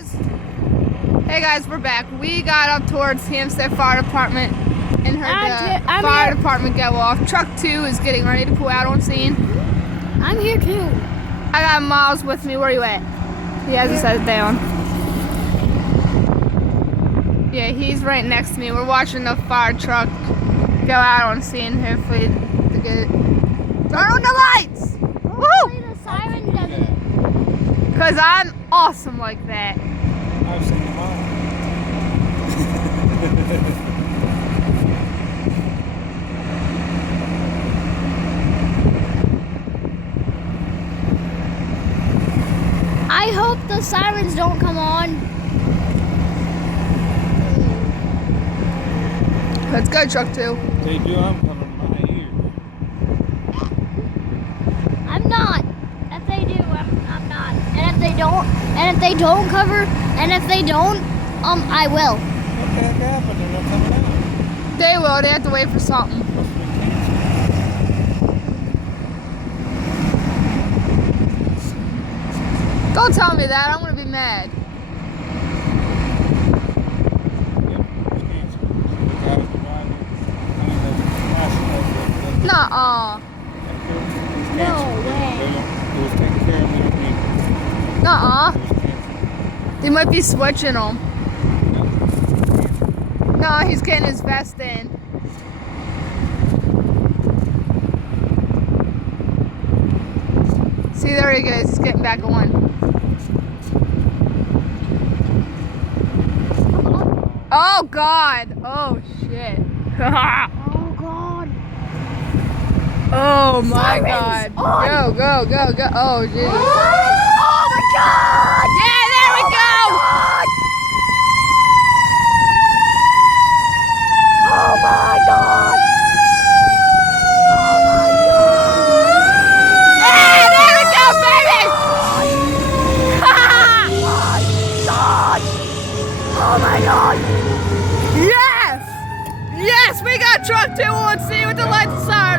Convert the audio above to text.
Hey guys, we're back. We got up towards Hampstead Fire Department and heard the fire department go off. Truck 2 is getting ready to pull out on scene. I'm here too. I got Miles with me. Where are you at? He hasn't set it down. Yeah, he's right next to me. We're watching the fire truck go out on scene. Hopefully to get turn on the lights! Hopefully the siren doesn't. Because I'm awesome like that. I've seen them all. I hope the sirens don't come on. Let's go, truck 2. They do, I'm covering my ears. I'm not. If they do, I'm not. And if they don't cover, and if they don't, I will. What the heck happened? They're not coming out. They will. They have to wait for something. Must have been canceled. Don't tell me that. I'm going to be mad. Nuh-uh. No way. It was taken care of. We don't need it. Nuh-uh. It was canceled. They might be switching them. No, he's getting his vest in. See, there he goes. He's getting back on. Oh, God. Oh, shit. Oh God. Oh, my Sirens God. on. Go, go, go, go. Oh, jeez. Oh my God! Yeah, there we go. Oh my God! Yeah, there we go, baby. Oh my God! Yes! Yes, we got truck 2 on scene with the lights and sirens.